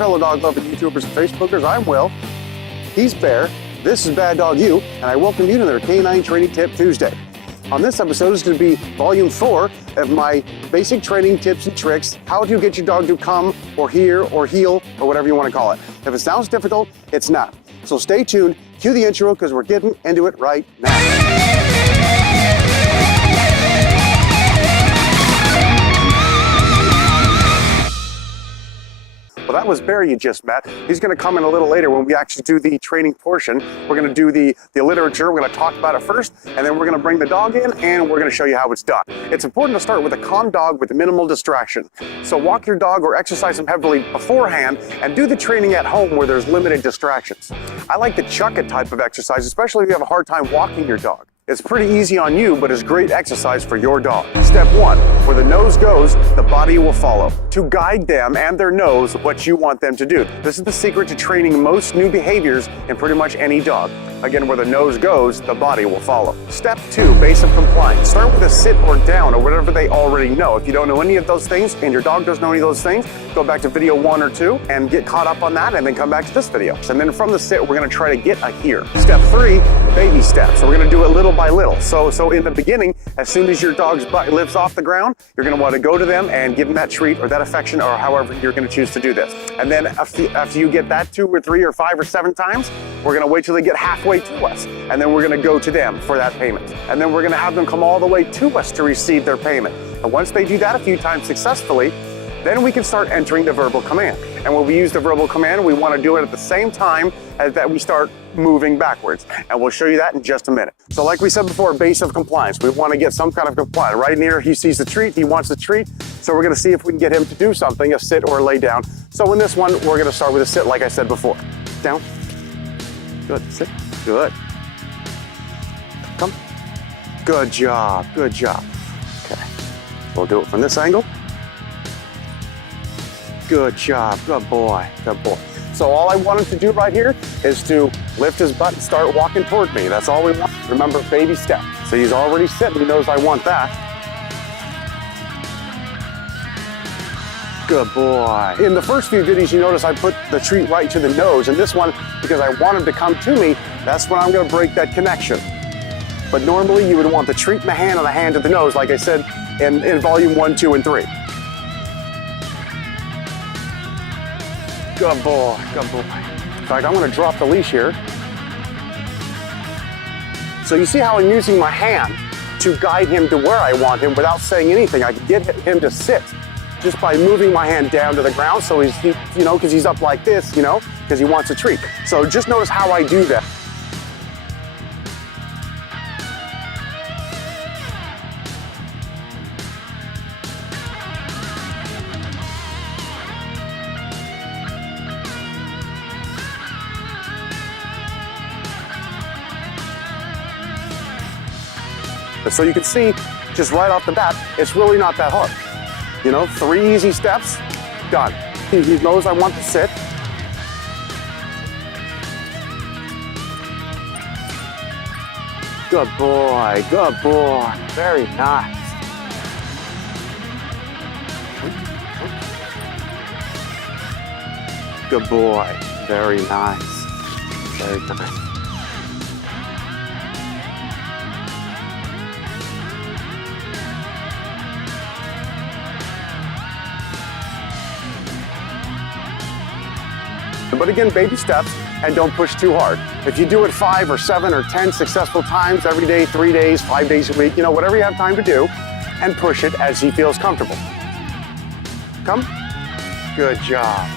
fellow dog-loving YouTubers and Facebookers. I'm Will. He's Bear. This is Bad Dog U, and I welcome you to their Canine Training Tip Tuesday. On this episode is going to be Volume 4 of my basic training tips and tricks, how to get your dog to come or hear or heel or whatever you want to call it. If it sounds difficult, it's not. So stay tuned, cue the intro because we're getting into it right now. Well, that was Bear you just met. He's going to come in a little later when we actually do the training portion. We're going to do the literature. We're going to talk about it first, and then we're going to bring the dog in, and we're going to show you how it's done. It's important to start with a calm dog with minimal distraction. So walk your dog or exercise him heavily beforehand, and do the training at home where there's limited distractions. I like the chuck it type of exercise, especially if you have a hard time walking your dog. It's pretty easy on you, but it's great exercise for your dog. Step 1, where the nose goes, the body will follow. To guide them and their nose what you want them to do. This is the secret to training most new behaviors in pretty much any dog. Again, where the nose goes, the body will follow. Step 2, base of compliance. Start with a sit or down or whatever they already know. If you don't know any of those things and your dog doesn't know any of those things, go back to video 1 or 2 and get caught up on that and then come back to this video. And then from the sit, we're gonna try to get a here. Step 3, baby steps. So we're gonna do it little by little. So in the beginning, as soon as your dog's butt lifts off the ground, you're gonna wanna go to them and give them that treat or that affection or however you're gonna choose to do this. And then after you get that 2 or 3 or 5 or 7 times, we're gonna wait till they get halfway to us. And then we're gonna go to them for that payment. And then we're gonna have them come all the way to us to receive their payment. And once they do that a few times successfully, then we can start entering the verbal command. And when we use the verbal command, we wanna do it at the same time as that we start moving backwards. And we'll show you that in just a minute. So like we said before, base of compliance. We wanna get some kind of compliance. Right near, he sees the treat, he wants the treat. So we're gonna see if we can get him to do something, a sit or a lay down. So in this one, we're gonna start with a sit like I said before. Down, good, sit, good. Come, good job, good job. Okay, we'll do it from this angle. Good job, good boy, good boy. So all I want him to do right here is to lift his butt and start walking toward me. That's all we want. Remember, baby step. So he's already sitting, he knows I want that. Good boy. In the first few videos, you notice I put the treat right to the nose. And this one, because I want him to come to me, that's when I'm gonna break that connection. But normally you would want the treat in the hand and the hand to the nose, like I said in volume 1, 2, and 3. Good boy, good boy. In fact, I'm gonna drop the leash here. So you see how I'm using my hand to guide him to where I want him without saying anything. I can get him to sit just by moving my hand down to the ground. So he's, you know, because he's up like this, you know, because he wants a treat. So just notice how I do that. So you can see, just right off the bat, it's really not that hard. You know, 3 easy steps, done. He knows I want to sit. Good boy, good boy, very nice. Good boy, very nice, very nice. But again, baby steps, and don't push too hard. If you do it 5 or 7 or 10 successful times every day, 3 days, 5 days a week, you know, whatever you have time to do, and push it as he feels comfortable. Come. Good job.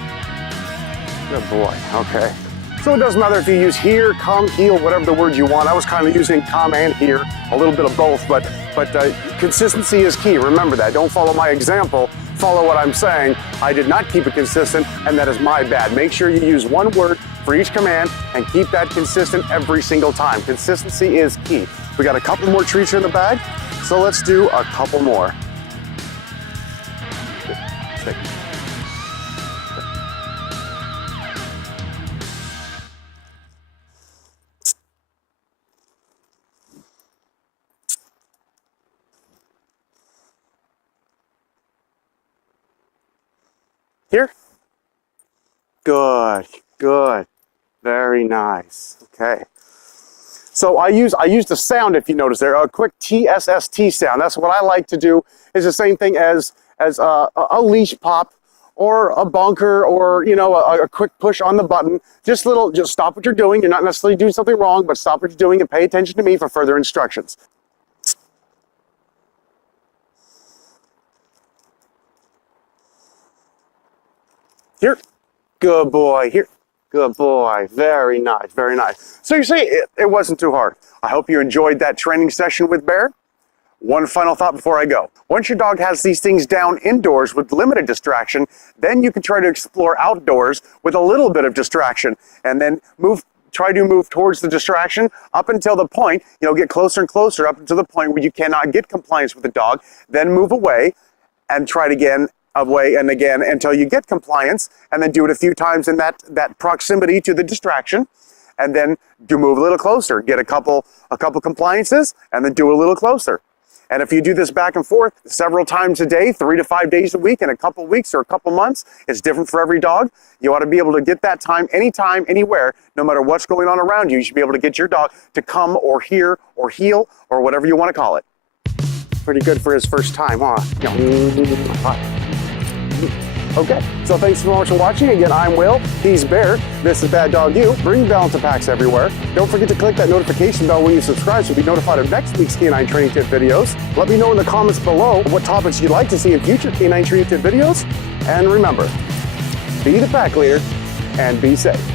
Good boy. Okay. So it doesn't matter if you use here, come, heel, whatever the word you want. I was kind of using come and here, a little bit of both, but consistency is key. Remember that. Don't follow my example. Follow what I'm saying. I did not keep it consistent, and that is my bad. Make sure you use one word for each command and keep that consistent every single time. Consistency is key. We got a couple more treats in the bag, so let's do a couple more. Here. Good, good. Very nice. Okay. So I use the sound, if you notice there, a quick TSST sound. That's what I like to do. Is the same thing as a leash pop or a bonker, or a quick push on the button. Just stop what you're doing. You're not necessarily doing something wrong, but stop what you're doing and pay attention to me for further instructions. Here. Good boy. Here. Good boy. Very nice. Very nice. So you see, it wasn't too hard. I hope you enjoyed that training session with Bear. One final thought before I go. Once your dog has these things down indoors with limited distraction, then you can try to explore outdoors with a little bit of distraction, and then try to move towards the distraction up until the point, get closer and closer up until the point where you cannot get compliance with the dog, then move away and try it again, away and again until you get compliance, and then do it a few times in that proximity to the distraction, and then move a little closer, get a couple compliances, and then do a little closer. And if you do this back and forth several times a day, 3 to 5 days a week, in a couple weeks or a couple months, it's different for every dog. You ought to be able to get that time, anytime, anywhere, no matter what's going on around you. You should be able to get your dog to come or hear or heel or whatever you want to call it. Pretty good for his first time, huh? Okay, so thanks so much for watching. Again, I'm Will, he's Bear, this is Bad Dog U. Bring balance and packs everywhere. Don't forget to click that notification bell when you subscribe so you'll be notified of next week's canine training tip videos. Let me know in the comments below what topics you'd like to see in future canine training tip videos. And remember, be the pack leader and be safe.